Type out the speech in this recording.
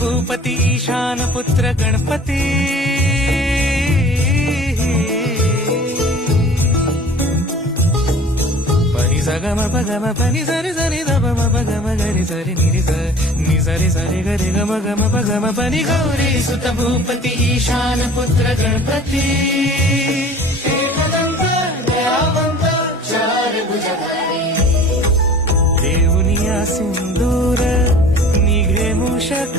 भूपती ईशान पुत्र गणपती पनी सगम पगम पनी सरी सरी दम पगम गरी सरी निरी नि सरी सरी गरी गम गम पगम पनी गौरी सुत भूपती ईशान पुत्र गणपती एकदंत दयावंत चार भुजधारी देऊनिया सिंदूर निघे मूषक